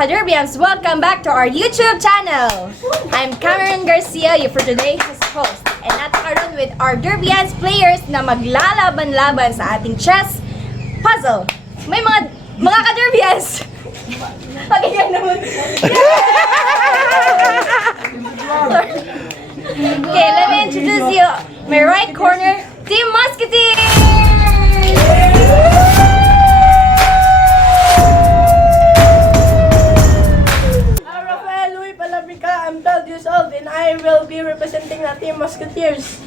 Kaderbians, welcome back to our YouTube channel. I'm Cameron Garcia, you for today's host. And natakaroon with our Derbians players na maglalaban-laban sa ating chess puzzle. May mga Kaderbians. Pagkaya naman. Okay, let me introduce you. My right corner, Team Musketeers. Rapphael Palabrica, I'm 12 years old and I will be representing the Team Musketeers.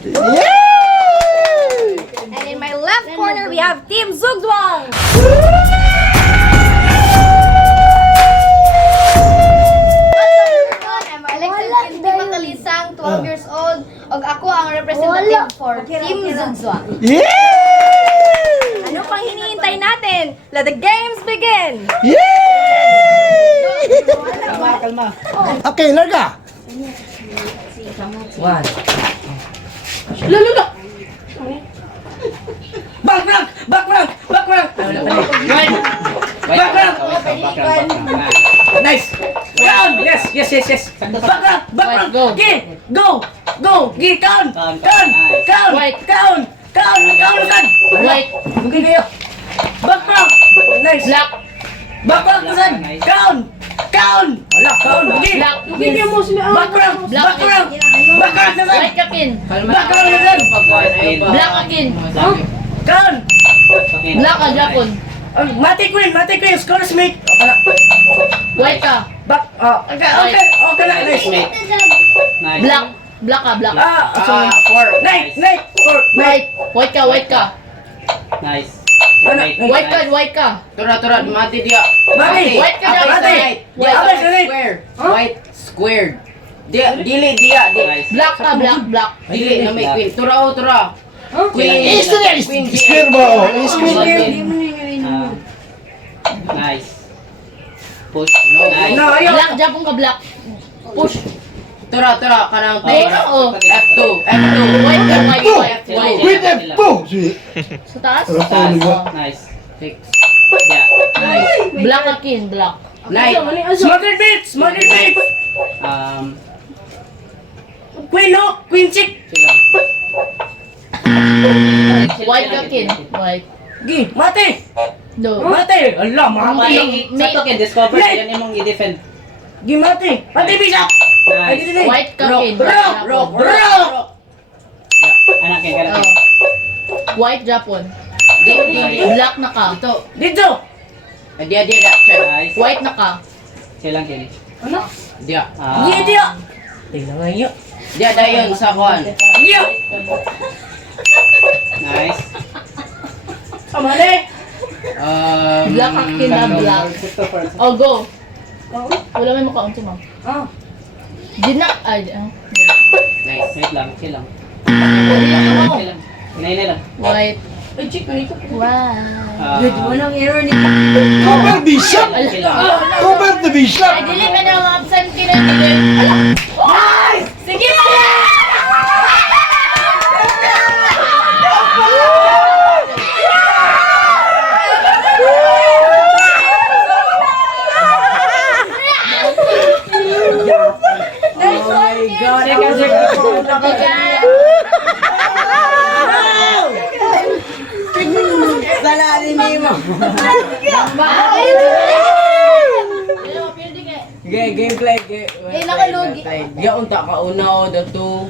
And in my left corner, we have Team Zug-Zwang. I'm Ailexiv, Team Macalisang, 12 years old. Og ako ang representative for Team Zug-Zwang. Ano pang hinihintay natin? Let the games begin! Kalma. Okay, larga. One. Lalo. Backrank. Right. Backrank. Nice. Down. Yes. Backrank. Go. Gi. Count. Wait. Mungkin kayo. Backrank. Nice. Backrank nasan. Count. Gi. Backrank nasan. White kapin. Backrank nasan. Black akin. Count. Black ka Japon. Mati queen. Score mate. White ka. Okay na. Nice. Black ka. Four. Night. White ka. Nice. White ka. Tura, mati dia. Mati. White ka Japon. Mati. Square. White squared. Dili dia. Black ka. Black. Dili na may queen. Tura. Queen. Square ba? Square. Nice. Push. Nice. No, ayaw. Black Japon ka. Black. Push. Tura kanang Oo. F2. White ka. White. With the boom. Sa taas? Nice. Six. Yeah. Nice. Black akin. Black. Nice. Smarter beats. Queen chick. Silang. White akin. White. Gi, mati. No. Mati. Allah, mati. Sa to can discover yan imong i-defend. Gi, mati. Mati bisa. Nice. White akin. Rock. Anak kay Oh. White Japon. Black na ka. Dito. Dia. Nice. White na ka. Silang kini. Ano? Dia. Gi, dia. Tingnan nga yun. Dia dayon sa kuan. Gi. Nice. Sama ni. Black akin na black. Oh, go. Wala may mukha unti mo. Ah. Di na. Nice. Wait lang, silang. Nay lang. White. Ay, chick, ano ito? Wow. Walang error ni Cover bishop. Cover the bishop. Ay, dili ka na ma-absent ka na. Dili. Sige! Salarin ni mo. Gameplay. Eh, nakalugi. Ya unta ka una o dato.